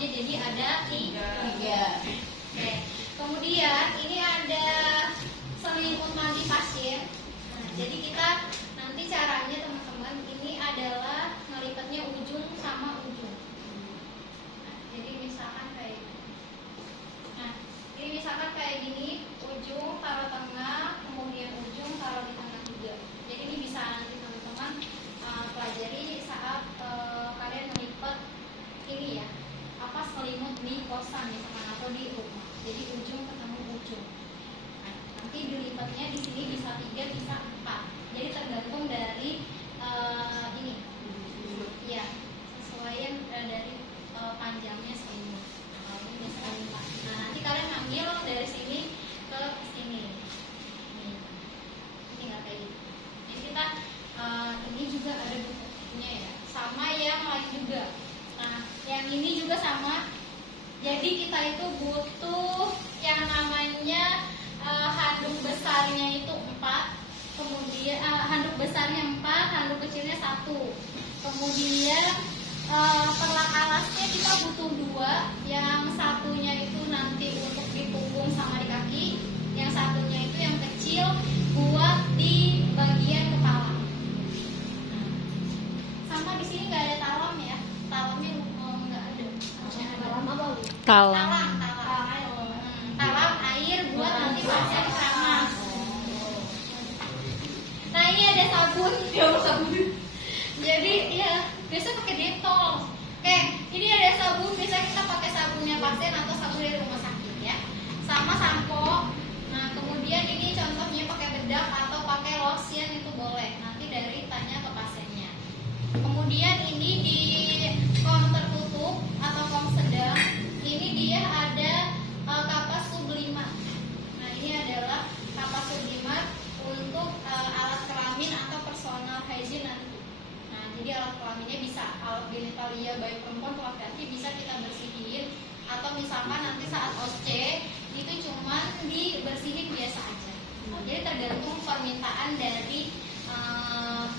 talaknya jadi ada 3. Oke. Kemudian ini ada selimut mandi pasien. Nah, jadi kita nanti caranya teman-teman ini adalah ngelipatnya ujung sama ujung. Nah, jadi misalkan kayak Nah, ini misalkan kayak gini, ujung taruh tengah, kemudian ujung taruh di tengah juga. Jadi ini bisa nanti teman-teman pelajari saat kalian melipat ini ya, apa selimut di kosan misalkan atau di rumah. Jadi ujung ketemu ujung. Nah, nanti dilipatnya di sini bisa 3, bisa 4. Jadi tergantung dari ini, ya, sesuaian dari panjangnya selimut. Ini misalkan 4. Nah, nanti kalian ambil dari sini ke sini. Nih, tinggal kayak gitu. Jadi kita ini juga ada bukunya ya, sama yang lain juga. Nah, yang ini juga sama. Jadi kita itu butuh yang namanya handuk besarnya itu 4, kemudian handuk besarnya 4, handuk kecilnya 1. Kemudian perlak alasnya kita butuh 2, yang satunya itu nanti untuk di punggung sama di kaki, yang satunya itu yang kecil buat di bagian kepala. Sama di sini nggak ada talam ya, talamnya nggak ada. Talam apa? Talam. Talam air buat nanti pasien keramas. Nah, ini ada sabun. Jadi ya biasa pakai Dettol. Oke, ini ada sabun. Biasanya kita pakai sabunnya pasien atau sabun dari rumah sakit ya. Sama sampo. Nah, kemudian ini contohnya pakai bedak atau pakai lotion itu boleh. Nanti dari tanya ke pasiennya. Kemudian ini di kom tertutup atau kom sedang, ini dia ada kapas sublimat. Nah, ini adalah kapas sublimat untuk alat kelamin atau personal hygiene nanti. Nah, jadi alat kelaminnya bisa alat genitalia baik perempuan atau laki-laki bisa kita bersihin, atau misalkan nanti saat OSC itu cuman dibersihin biasa aja. Nah, jadi tergantung permintaan dari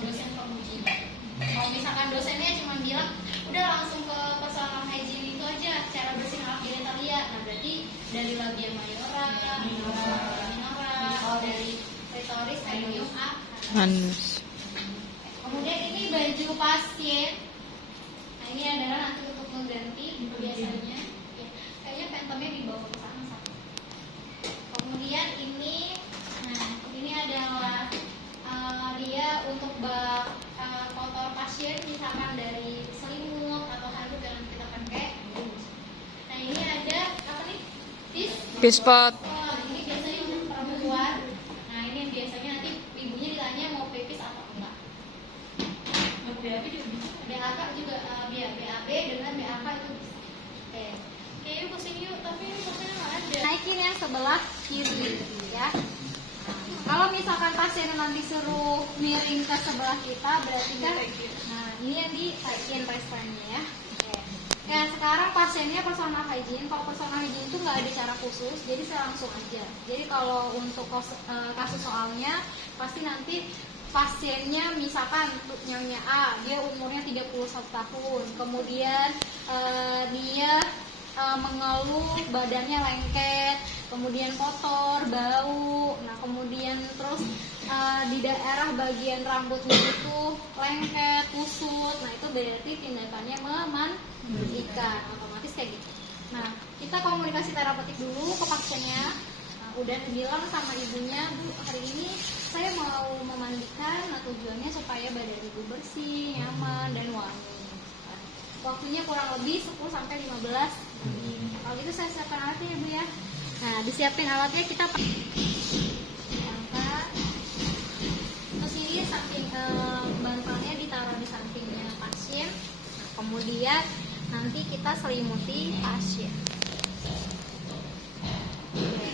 dosen penguji. Kalau misalkan dosennya cuma bilang udah langsung ke personal hygiene itu aja cara bersihin alat genitalia, nah berarti dari labia mayora, minora, dari klitoris, perineum, Anus. Kemudian ini baju pasien. Nah, ini adalah nanti untuk mengganti biasanya. Ya, kayaknya pentomnya dibawa ke sana satu. Kemudian ini, nah ini adalah dia untuk bak kotor pasien, misalkan dari selimut atau handuk yang kita pakai. Nah, ini ada apa nih? Pispot. Ini biasanya untuk perempuan. Nah, ini yang biasanya nanti ibunya ditanya mau pipis atau enggak. BAB juga bisa. BAK juga BAB dengan BAK itu bisa. Oke, yuk kesini yuk. Tapi ini pasiennya nggak ada. Naikin yang sebelah kiri ya. Kalau misalkan pasien nanti suruh miring ke sebelah kita, berarti kan, nah ini yang ditaikin restrainya ya. Oke. Ya, sekarang pasiennya personal hygiene. Kalau personal hygiene itu nggak ada cara khusus, jadi saya langsung aja. Jadi kalau untuk kasus soalnya, pasti nanti pasiennya misalkan nyonya A, dia umurnya 31 tahun, kemudian dia mengeluh badannya lengket, kemudian kotor, bau, nah kemudian terus di daerah bagian rambutnya itu lengket, kusut, nah itu berarti tindakannya memandikan, otomatis kayak gitu. Nah, kita komunikasi terapeutik dulu ke pasiennya. Udah bilang sama ibunya, Bu, hari ini saya mau memandikan, nah tujuannya supaya badan ibu bersih, nyaman, dan wangi. Waktunya kurang lebih 10-15 menit. Kalau gitu saya siapkan alatnya ya, Bu ya. Nah, disiapin alatnya, kita angkat. Terus ini samping bantalnya ditaruh di sampingnya pasien. Nah, kemudian nanti kita selimuti pasien.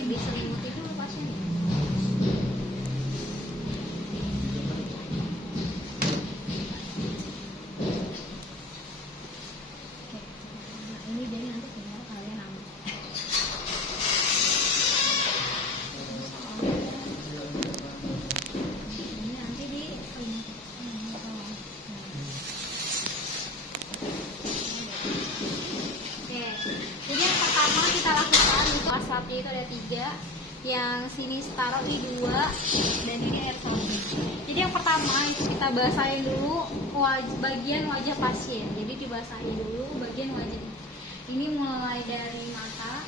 Diselimuti dulu pasien. Ini jadi nanti tinggal kalian ambil. Ini nanti diselimuti. Oke. pertama kita lakukan untuk asapnya itu ada 3. Yang sini taruh di 2 dan ini air sabun. Jadi yang pertama itu kita basahin dulu bagian wajah pasien. Jadi dibasahin dulu bagian wajah. Ini mulai dari mata,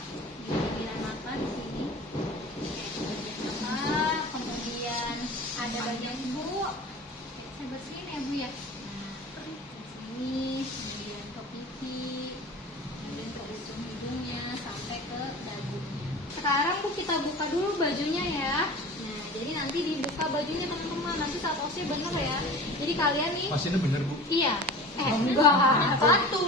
di bagian mata di sini. Bagian mata, kemudian ada bagian ibu. Saya bersihin ya Bu ya. Nah, sini, kemudian ke pipi, kemudian ke ujung hidungnya sampai ke dagunya. Sekarang Bu kita buka dulu bajunya ya. Nah, jadi nanti dibuka bajunya teman-teman. Nanti saat osnya bener ya. Jadi kalian nih. Pasiennya bener Bu? Iya. Enggak. Satu.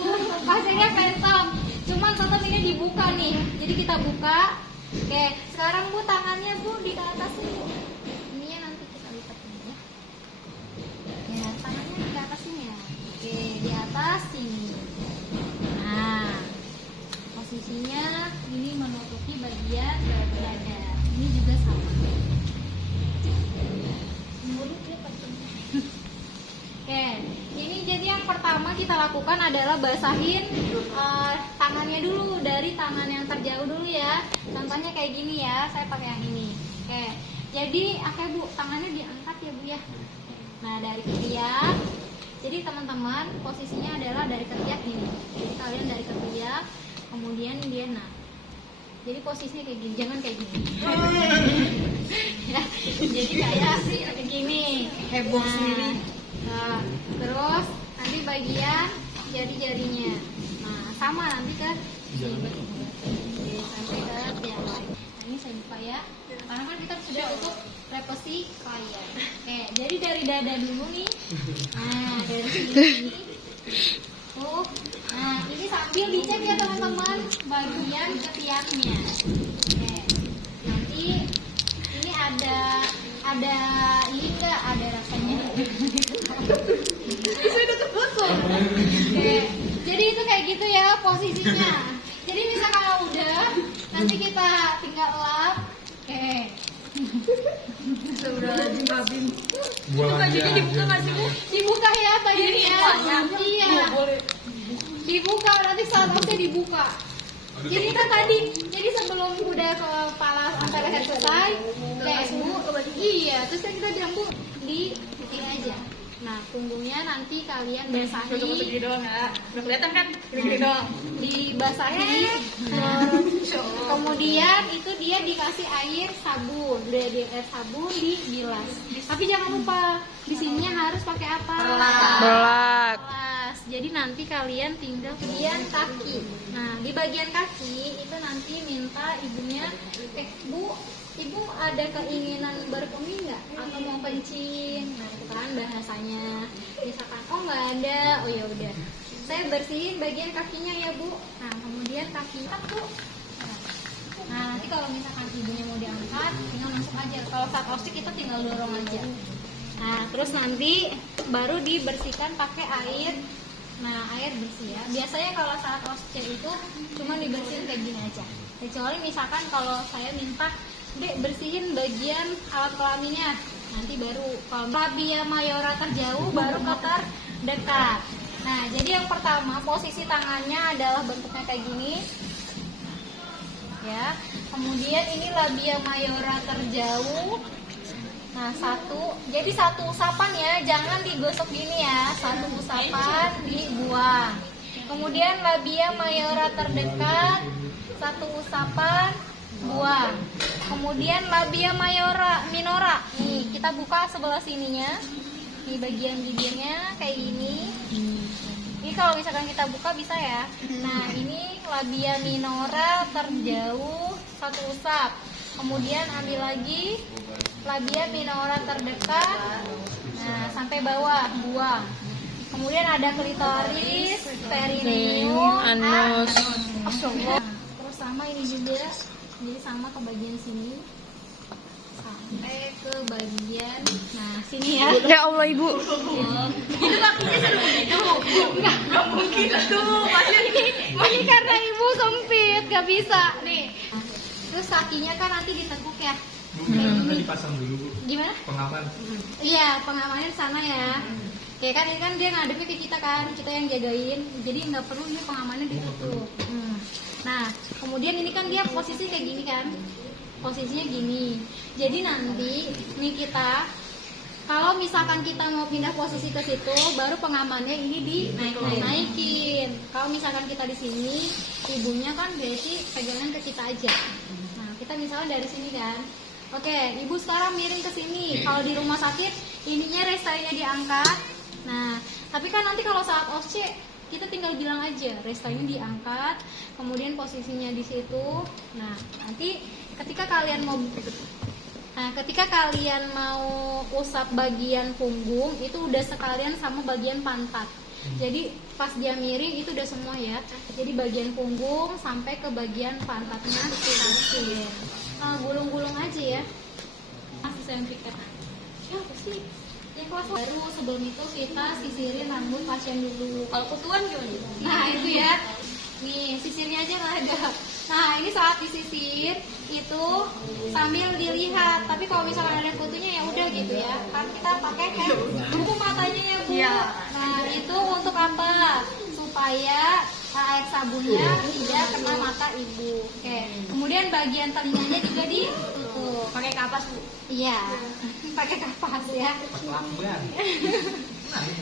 Pasiennya phantom. Cuman tetap ini dibuka nih. Jadi kita buka. Oke. Sekarang Bu tangannya Bu di atas nih Bu. Ininya nanti kita lipat ini ya. Ya tangannya di atas ini ya. Oke di atas sini. Nah. Posisinya ini menutupi bagian dada. Ini juga sama. Oke, ini jadi yang pertama kita lakukan adalah basahin tangannya dulu, dari tangan yang terjauh dulu ya. Contohnya kayak gini ya, saya pakai yang ini. Oke, jadi Bu, tangannya diangkat ya Bu ya. Nah dari ketiak, jadi teman-teman posisinya adalah dari ketiak gini. Jadi kalian dari ketiak, kemudian dia jadi posisinya kayak gini, jangan kayak gini. Ya, jadi kayak gini. Heboh sendiri. Nah, terus nanti bagian jari-jarinya. Nah, sama nanti ke sini. Oke, sampai ke yang lain. Nah, ini saya buka ya. Karena kan kita sudah tutup privasi klien. Oke, jadi dari dada dulu nih. Nah, dari sini. Nah, ini sambil dicek ya teman-teman bagian ketiaknya. Oke. Nanti ini ada ini enggak ada rasanya. Sudah tertutup. Oke. Jadi itu kayak gitu ya posisinya. Jadi misalkan kalau udah nanti kita tinggal lap. Oke. Sebenarnya babin. Itu bajunya dibuka nggak sih Bu? Dibuka ya bajunya. Iya. Dibuka nanti saat osnya dibuka. Jadi kan tadi, jadi sebelum udah kepala sampai leher selesai, Bu, iya, terus kan kita bilang Bu di titik aja. Nah, punggungnya nanti kalian basahi. Gini doang ya. Udah kelihatan kan? Gini doang. Dibasahi. Kemudian itu dia dikasih air sabun. Udah di air sabun dibilas. Tapi jangan lupa di sininya harus pakai apa? Belat. Jadi nanti kalian tinggal bagian kaki. Nah, di bagian kaki itu nanti minta ibunya, Bu, Ibu ada keinginan berkemih nggak? Atau mau kencing? Nah, itu kan bahasanya. Misalkan, oh nggak ada, oh ya udah. Saya bersihin bagian kakinya ya Bu. Nah, kemudian kakinya Bu. Nah, nanti kalau misalkan ibunya mau diangkat, tinggal masuk aja. Kalau saat osik kita tinggal dorong aja. Nah, terus nanti baru dibersihkan pakai air. Nah, air bersih ya. Biasanya kalau saat osik itu cuma dibersihin kayak gini aja. Kecuali misalkan kalau saya minta, Dek bersihin bagian alat kelaminnya. Nanti baru kalau labia mayora terjauh baru ke terdekat. Nah, jadi yang pertama posisi tangannya adalah bentuknya kayak gini. Ya. Kemudian ini labia mayora terjauh. Nah, jadi satu usapan ya, jangan digosok gini ya. Satu usapan dibuang. Kemudian labia mayora terdekat, satu usapan buang. Kemudian labia minora. Nih, kita buka sebelah sininya. Di bagian bibirnya kayak gini. Ini kalau misalkan kita buka bisa ya. Nah, ini labia minora terjauh, satu usap. Kemudian ambil lagi labia minora terdekat. Nah, sampai bawah, buang. Kemudian ada klitoris, perineum, anus. Terus sama ini juga. Jadi sama ke bagian sini sampai ke bagian sini ya. Ya Allah Ibu. Itu kakinya nggak mungkin tuh. Ini karena Ibu sempit nggak bisa nih. Terus kakinya kan nanti ditekuk ya. Kita dipasang dulu Bu. Gimana? Pengaman. Iya, pengamannya di sana ya. Kayak kan ini kan dia ngadepnya ke kita kan, kita yang jagain. Jadi nggak perlu ini pengamannya ditutup. Nah, kemudian kemudian ini kan dia posisi kayak gini kan, posisinya gini. Jadi nanti nih kita kalau misalkan kita mau pindah posisi ke situ, baru pengamannya ini dinaikin. Kalau misalkan kita di sini, ibunya kan berarti pegangan ke kita aja. Nah, kita misalnya dari sini kan. Oke, ibu sekarang miring ke sini. Kalau di rumah sakit, ininya restainya diangkat. Nah, tapi kan nanti kalau saat OSCE, kita tinggal bilang aja restainya diangkat, kemudian posisinya di situ. Nah, nanti ketika kalian mau usap bagian punggung itu udah sekalian sama bagian pantat. Jadi pas dia miring itu udah semua ya. Jadi bagian punggung sampai ke bagian pantatnya pasien. Gulung-gulung aja ya. Masih saya pikir. Ya pasti. Ya kelas baru sebelum itu kita sisirin rambut pasien dulu. Kalau kutuan gimana? Nah itu ya. Nih sisirnya aja nggak ada. Nah ini saat disisir itu sambil dilihat. Tapi kalau misalkan ada kutunya ya udah gitu ya. Kan kita pakai kayak buku matanya ya bu. Nah itu untuk apa? Supaya air sabunnya tidak kena mata ibu. Oke. Kemudian bagian telinganya juga ditutup. Pakai kapas bu? Iya. Pakai kapas ya.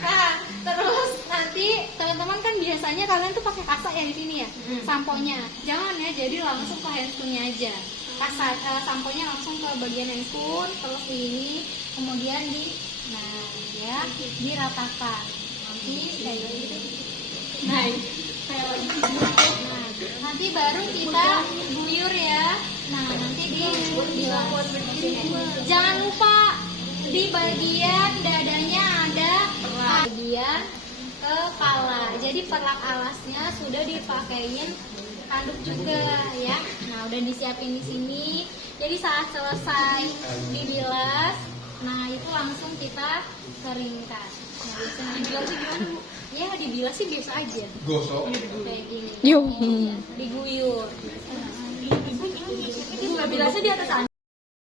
Nah, terus nanti teman-teman kan biasanya kalian tuh pakai kasa ya di sini ya, samponya. Jangan ya, jadi langsung ke handscoon-nya aja. Samponya langsung ke bagian handscoon, terus di ini, kemudian diratakan. Nanti kayak gitu. Nah, nanti baru kita guyur ya. Nah, nanti jangan lupa di bagian dadanya ada bagian kepala. Jadi perlak alasnya sudah dipakein handuk juga ya. Nah, udah disiapin di sini. Jadi saat selesai dibilas, nah itu langsung kita keringkan. Nah, biasanya dibilas sih gimana bu? Ya dibilas sih biasa aja. Gosok. Kayak gini. Yuh. Diguyur. Bilasnya di atas